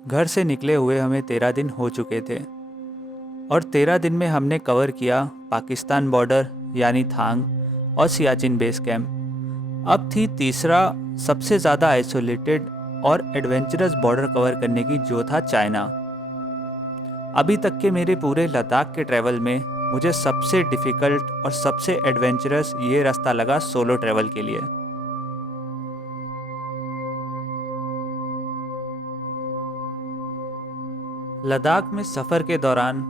घर से निकले हुए हमें 13 दिन हो चुके थे और 13 दिन में हमने कवर किया पाकिस्तान बॉर्डर यानी थांग और सियाचिन बेस कैंप। अब थी तीसरा सबसे ज़्यादा आइसोलेटेड और एडवेंचरस बॉर्डर कवर करने की, जो था चाइना। अभी तक के मेरे पूरे लद्दाख के ट्रैवल में मुझे सबसे डिफ़िकल्ट और सबसे एडवेंचरस ये रास्ता लगा सोलो ट्रैवल के लिए। लद्दाख में सफ़र के दौरान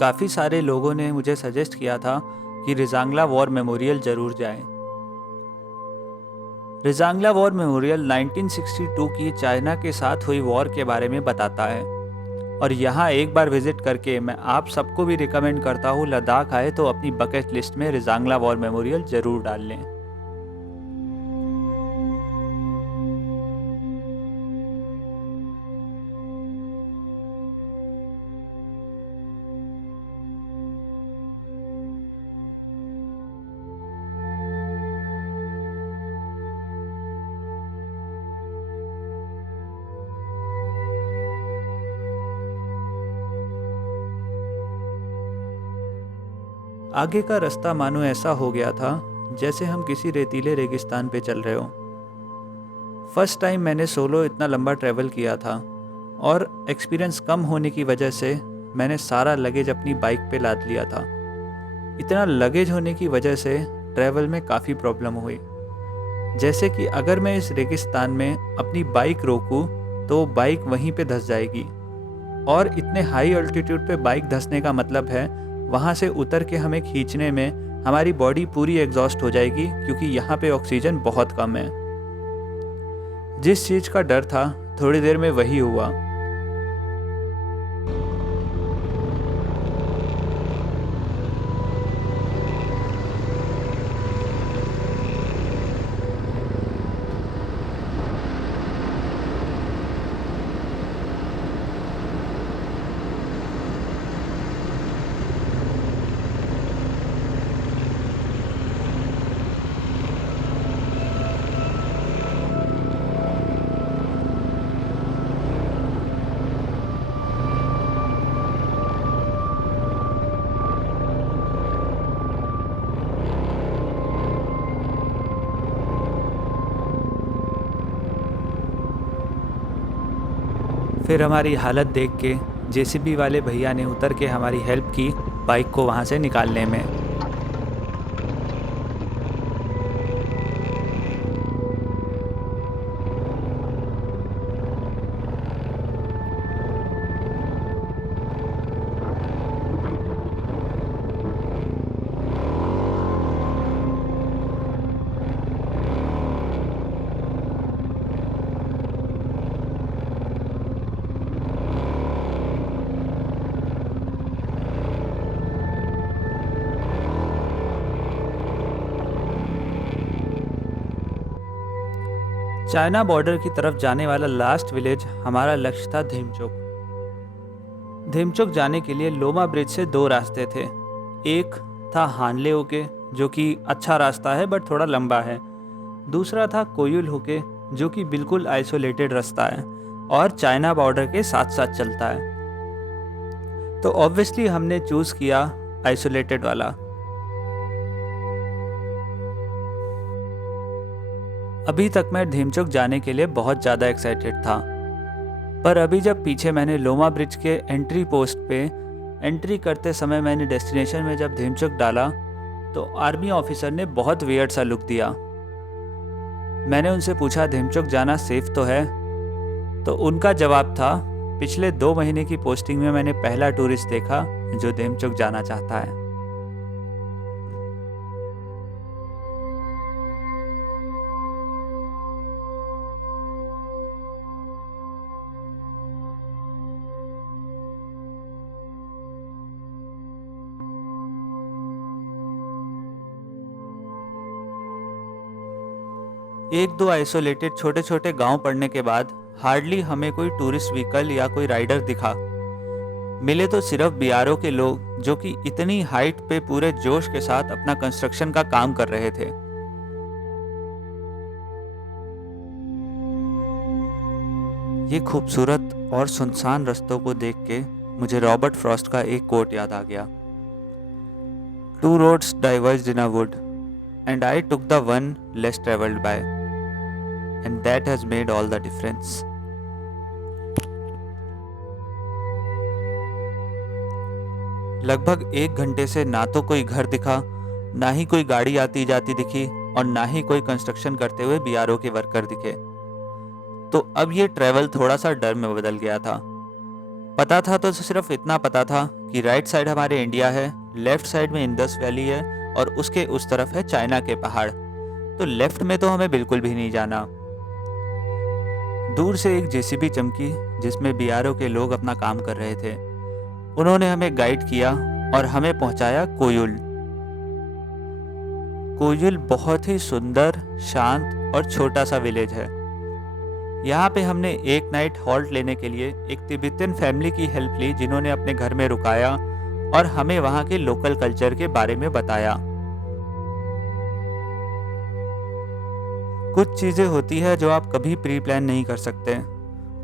काफ़ी सारे लोगों ने मुझे सजेस्ट किया था कि रिजांगला वॉर मेमोरियल ज़रूर जाएं। रिजांगला वॉर मेमोरियल 1962 की चाइना के साथ हुई वॉर के बारे में बताता है और यहाँ एक बार विजिट करके मैं आप सबको भी रिकमेंड करता हूँ, लद्दाख आए तो अपनी बकेट लिस्ट में रिजांगला वॉर मेमोरियल ज़रूर डाल लें। आगे का रास्ता मानो ऐसा हो गया था जैसे हम किसी रेतीले रेगिस्तान पे चल रहे हो। फर्स्ट टाइम मैंने सोलो इतना लंबा ट्रैवल किया था और एक्सपीरियंस कम होने की वजह से मैंने सारा लगेज अपनी बाइक पे लाद लिया था। इतना लगेज होने की वजह से ट्रैवल में काफ़ी प्रॉब्लम हुई, जैसे कि अगर मैं इस रेगिस्तान में अपनी बाइक रोकूं तो बाइक वहीं पे धंस जाएगी और इतने हाई अल्टीट्यूड पे बाइक धंसने का मतलब है वहाँ से उतर के हमें खींचने में हमारी बॉडी पूरी एग्जॉस्ट हो जाएगी, क्योंकि यहाँ पे ऑक्सीजन बहुत कम है। जिस चीज़ का डर था थोड़ी देर में वही हुआ। फिर हमारी हालत देख के जेसीबी वाले भैया ने उतर के हमारी हेल्प की बाइक को वहाँ से निकालने में। चाइना बॉर्डर की तरफ जाने वाला लास्ट विलेज हमारा लक्ष्य था धीमचोक। धीमचोक जाने के लिए लोमा ब्रिज से दो रास्ते थे। एक था हानले होके, जो कि अच्छा रास्ता है बट थोड़ा लंबा है। दूसरा था कोयुल होके, जो कि बिल्कुल आइसोलेटेड रास्ता है और चाइना बॉर्डर के साथ साथ चलता है। तो ऑब्वियसली हमने चूज़ किया आइसोलेटेड वाला। अभी तक मैं धीमचोक जाने के लिए बहुत ज़्यादा एक्साइटेड था, पर अभी जब पीछे मैंने लोमा ब्रिज के एंट्री पोस्ट पे एंट्री करते समय मैंने डेस्टिनेशन में जब धीमचोक डाला तो आर्मी ऑफिसर ने बहुत वियर्ड सा लुक दिया। मैंने उनसे पूछा धीमचोक जाना सेफ तो है? तो उनका जवाब था, पिछले 2 महीने की पोस्टिंग में मैंने पहला टूरिस्ट देखा जो धीमचोक जाना चाहता है। एक दो आइसोलेटेड छोटे छोटे गांव पड़ने के बाद हार्डली हमें कोई टूरिस्ट व्हीकल या कोई राइडर दिखा। मिले तो सिर्फ बीआरओ के लोग, जो कि इतनी हाइट पे पूरे जोश के साथ अपना कंस्ट्रक्शन का काम कर रहे थे। ये खूबसूरत और सुनसान रास्तों को देख के मुझे रॉबर्ट फ्रॉस्ट का एक कोट याद आ गया। Two roads diverged in a wood and I took the one less travelled by and that has made all the difference. लगभग 1 घंटे से ना तो कोई घर दिखा, ना ही कोई गाड़ी आती जाती दिखी और ना ही कोई कंस्ट्रक्शन करते हुए बीआरओ के वर्कर दिखे। तो अब ये ट्रैवल थोड़ा सा डर में बदल गया था। पता था तो सिर्फ इतना पता था कि राइट साइड हमारे इंडिया है, लेफ्ट साइड में इंडस वैली है और उसके उस तरफ है चाइना के पहाड़। तो लेफ्ट में तो हमें बिल्कुल भी नहीं जाना। दूर से एक जेसीबी चमकी जिसमें बीआरओ के लोग अपना काम कर रहे थे। उन्होंने हमें गाइड किया और हमें पहुंचाया कोयुल। कोयुल बहुत ही सुंदर, शांत और छोटा सा विलेज है। यहाँ पे हमने एक नाइट हॉल्ट लेने के लिए एक तिब्बतियन फैमिली की हेल्प ली, जिन्होंने अपने घर में रुकाया और हमें वहाँ के लोकल कल्चर के बारे में बताया। कुछ चीज़ें होती है जो आप कभी प्री प्लान नहीं कर सकते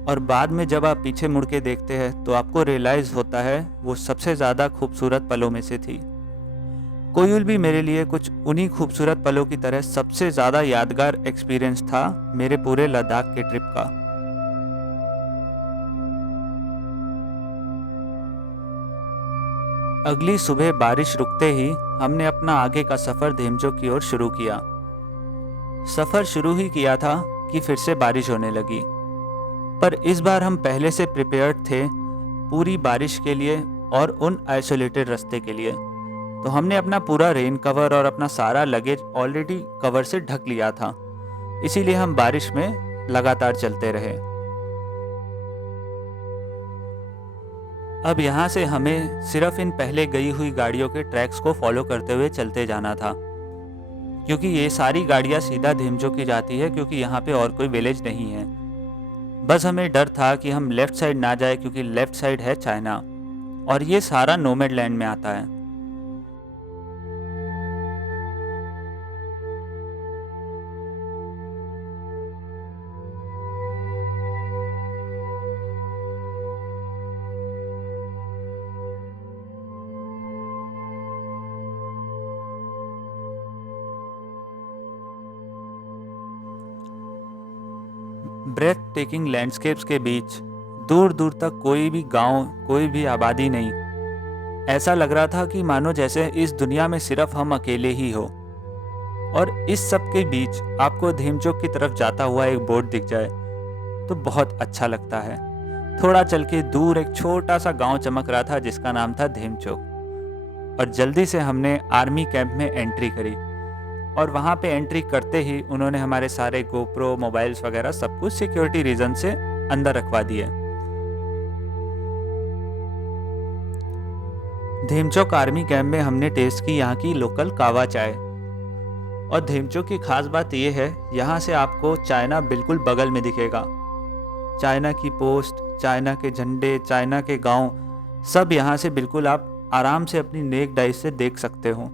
और बाद में जब आप पीछे मुड़ के देखते हैं तो आपको रियलाइज़ होता है वो सबसे ज़्यादा खूबसूरत पलों में से थी। कोयुल भी मेरे लिए कुछ उन्हीं खूबसूरत पलों की तरह सबसे ज़्यादा यादगार एक्सपीरियंस था मेरे पूरे लद्दाख के ट्रिप का। अगली सुबह बारिश रुकते ही हमने अपना आगे का सफ़र धेमचोक की ओर शुरू किया। सफ़र शुरू ही किया था कि फिर से बारिश होने लगी, पर इस बार हम पहले से प्रिपेयर्ड थे पूरी बारिश के लिए और उन आइसोलेटेड रास्ते के लिए। तो हमने अपना पूरा रेन कवर और अपना सारा लगेज ऑलरेडी कवर से ढक लिया था, इसीलिए हम बारिश में लगातार चलते रहे। अब यहाँ से हमें सिर्फ इन पहले गई हुई गाड़ियों के ट्रैक्स को फॉलो करते हुए चलते जाना था, क्योंकि ये सारी गाड़ियाँ सीधा धेमचोक की जाती है, क्योंकि यहाँ पे और कोई विलेज नहीं है। बस हमें डर था कि हम लेफ़्ट साइड ना जाए, क्योंकि लेफ़्ट साइड है चाइना और ये सारा नोमैड लैंड में आता है। ब्रेथ टेकिंग लैंडस्केप्स के बीच दूर दूर तक कोई भी गांव, कोई भी आबादी नहीं। ऐसा लग रहा था कि मानो जैसे इस दुनिया में सिर्फ हम अकेले ही हो। और इस सब के बीच आपको धेमचोक की तरफ जाता हुआ एक बोर्ड दिख जाए तो बहुत अच्छा लगता है। थोड़ा चल के दूर एक छोटा सा गांव चमक रहा था जिसका नाम था धेमचोक। और जल्दी से हमने आर्मी कैंप में एंट्री करी और वहाँ पे एंट्री करते ही उन्होंने हमारे सारे गोप्रो, मोबाइल्स वगैरह सब कुछ सिक्योरिटी रीजन से अंदर रखवा दिए। धेमचोक आर्मी कैंप में हमने टेस्ट की यहाँ की लोकल कावा चाय। और धेमचोक की खास बात यह है, यहाँ से आपको चाइना बिल्कुल बगल में दिखेगा। चाइना की पोस्ट, चाइना के झंडे, चाइना के गांव सब यहाँ से बिल्कुल आप आराम से अपनी नेक्ड आई से देख सकते हो।